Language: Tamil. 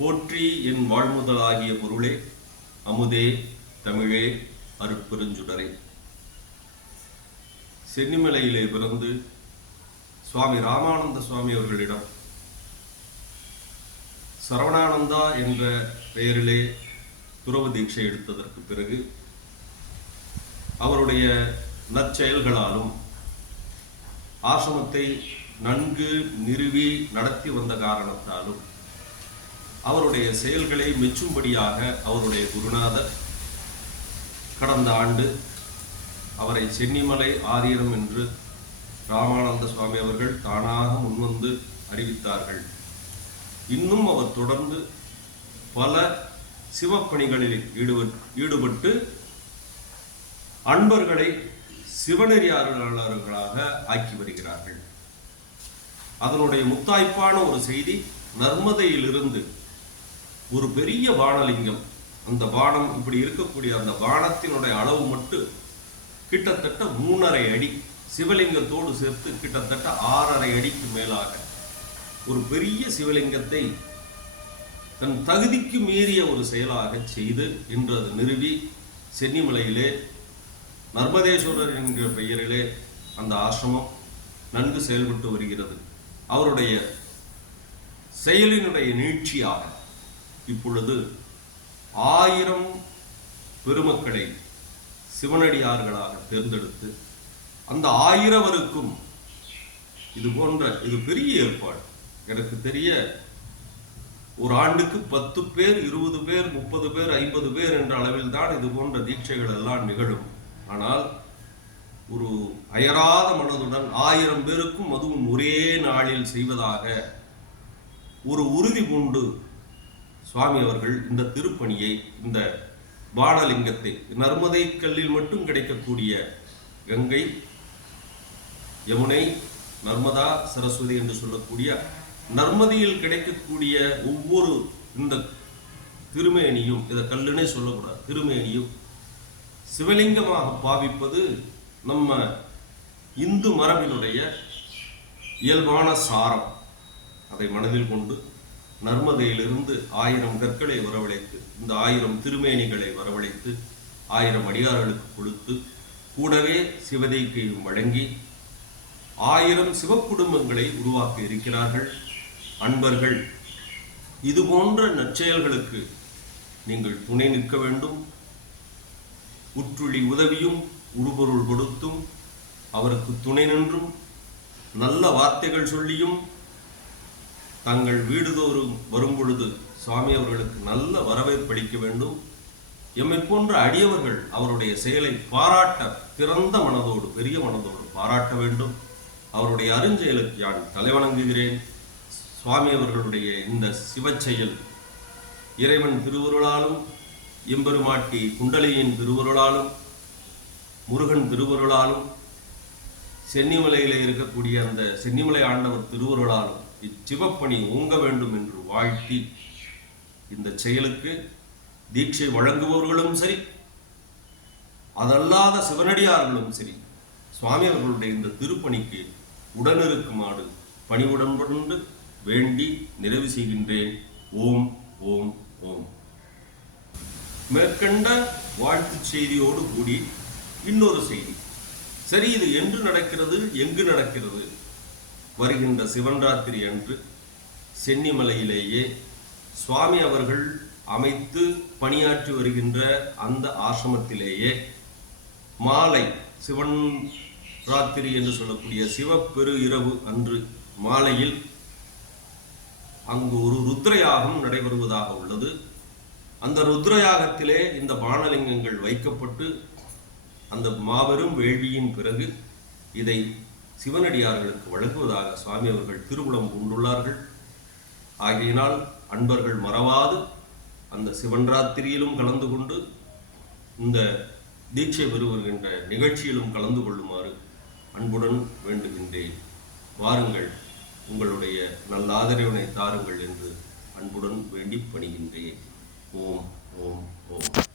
போற்றி என் வாழ்முதலாகிய பொருளே, அமுதே தமிழே அருட்பெருஞ்சுடரே. சென்னிமலையிலே பிறந்து சுவாமி ராமானந்த சுவாமி அவர்களிடம் சரவணானந்தா என்ற பெயரிலே துறவு தீட்சை எடுத்ததற்கு பிறகு அவருடைய நற்செயல்களாலும் ஆசிரமத்தை நன்கு நிறுவி நடத்தி வந்த காரணத்தாலும் அவருடைய செயல்களை மெச்சும்படியாக அவருடைய குருநாதர் கடந்த ஆண்டு அவரை சென்னிமலை ஆதீனம் என்று ராமானந்த சுவாமி அவர்கள் தானாக முன்வந்து அறிவித்தார்கள். இன்னும் அவர் தொடர்ந்து பல சிவப்பணிகளில் ஈடுபட்டு அன்பர்களை சிவநெறியாளர்களாக ஆக்கி வருகிறார்கள். அதனுடைய முத்தாய்ப்பான ஒரு செய்தி, நர்மதையிலிருந்து ஒரு பெரிய பானலிங்கம், அந்த பானம் இப்படி இருக்கக்கூடிய அந்த பானத்தினுடைய அளவு மட்டும் கிட்டத்தட்ட 3.5 அடி, சிவலிங்கத்தோடு சேர்த்து கிட்டத்தட்ட 6.5 அடிக்கு மேலாக ஒரு பெரிய சிவலிங்கத்தை தன் தகுதிக்கு மீறிய ஒரு செயலாக செய்து இன்று அது நிறுவி சென்னிமலையிலே நர்மதேஸ்வரர் என்கிற பெயரிலே அந்த ஆசிரமம் நன்கு செயல்பட்டு வருகிறது. அவருடைய செயலினுடைய நீட்சியாக இப்பொழுது 1000 பெருமக்களை சிவனடியார்களாக தேர்ந்தெடுத்து அந்த 1000வருக்கும் இது பெரிய ஏற்பாடு. எனக்கு தெரிய ஒரு ஆண்டுக்கு 10 பேர், 20 பேர், 30 பேர், 50 பேர் என்ற அளவில் தான் இது போன்ற தீட்சைகள் எல்லாம் நிகழும். ஆனால் ஒரு அயராத மனதுடன் 1000 பேருக்கும் அதுவும் ஒரே நாளில் செய்வதாக ஒரு உறுதி கொண்டு சுவாமி அவர்கள் இந்த திருப்பணியை, இந்த பானலிங்கத்தை, நர்மதை கல்லில் மட்டும் கிடைக்கக்கூடிய கங்கை, யமுனை, நர்மதா, சரஸ்வதி என்று சொல்லக்கூடிய நர்மதியில் கிடைக்கக்கூடிய ஒவ்வொரு இந்த திருமேனியும், இதை கல்லுனே சொல்லக்கூடாது, திருமேனியும் சிவலிங்கமாக பாவிப்பது நம்ம இந்து மரபினுடைய இயல்பான சாரம். அதை மனதில் கொண்டு நர்மதையிலிருந்து 1000 கற்களை வரவழைத்து, இந்த 1000 திருமேனிகளை வரவழைத்து 1000 அடியார்களுக்கு கொடுத்து, கூடவே சிவதீக்கையும் வழங்கி 1000 சிவக்குடும்பங்களை உருவாக்க இருக்கிறார்கள். அன்பர்கள், இது போன்ற நற்செயல்களுக்கு நீங்கள் துணை நிற்க வேண்டும். உற்றுளி உதவியும் உருபொருள் கொடுத்தும் அவருக்கு துணை நின்றும் நல்ல வார்த்தைகள் சொல்லியும் தங்கள் வீடுதோறும் வரும் பொழுது சுவாமி அவர்களுக்கு நல்ல வரவேற்பளிக்க வேண்டும். எம்மை போன்ற அடியவர்கள் அவருடைய செயலை பாராட்ட திறந்த மனதோடு, பெரிய மனதோடு பாராட்ட வேண்டும். அவருடைய அருஞ்செயலுக்கு நான் தலைவணங்குகிறேன். சுவாமி அவர்களுடைய இந்த சிவச்செயல் இறைவன் திருவருளாலும், எம்பெருமாட்டி குண்டலியின் திருவருளாலும், முருகன் திருவருளாலும், சென்னிமலையிலே இருக்கக்கூடிய அந்த சென்னிமலை ஆண்டவர் திருவருளாலும் இச்சிவப்பணி ஓங்க வேண்டும் என்று வாழ்த்தி, இந்த செயலுக்கு தீட்சை வழங்குபவர்களும் சரி, அதல்லாத சிவனடியார்களும் சரி, சுவாமி அவர்களுடைய இந்த திருப்பணிக்கு உடனிருக்குமாறு பணிவுடன் கொண்டு வேண்டி நிறைவு செய்கின்றேன். ஓம் ஓம் ஓம். மேற்கண்ட வாழ்த்து செய்தியோடு கூடி இன்னொரு செய்தி. சரி, இது என்று நடக்கிறது, எங்கு நடக்கிறது? வருகின்ற சிவன்ராத்திரி அன்று சென்னிமலையிலேயே சுவாமி அவர்கள் அமைத்து பணியாற்றி வருகின்ற அந்த ஆசிரமத்திலேயே மாலை, சிவன் ராத்திரி என்று சொல்லக்கூடிய சிவப்பெரு இரவு அன்று மாலையில் அங்கு ஒரு ருத்ரயாகம் நடைபெறுவதாக உள்ளது. அந்த ருத்ரயாகத்திலே இந்த பானலிங்கங்கள் வைக்கப்பட்டு அந்த மாபெரும் வேள்வியின் பிறகு இதை சிவனடியார்களுக்கு வழங்குவதாக சுவாமி அவர்கள் திருவுளம் கொண்டுள்ளார்கள். ஆகையினால் அன்பர்கள் மறவாது அந்த சிவன்ராத்திரியிலும் கலந்து கொண்டு இந்த தீட்சை பெறுகின்ற நிகழ்ச்சியிலும் கலந்து கொள்ளுமாறு அன்புடன் வேண்டுகின்றேன். வாருங்கள், உங்களுடைய நல்ல ஆதரவினை தாருங்கள் என்று அன்புடன் வேண்டி பணிகின்றேன். ஓம் ஓம் ஓம்.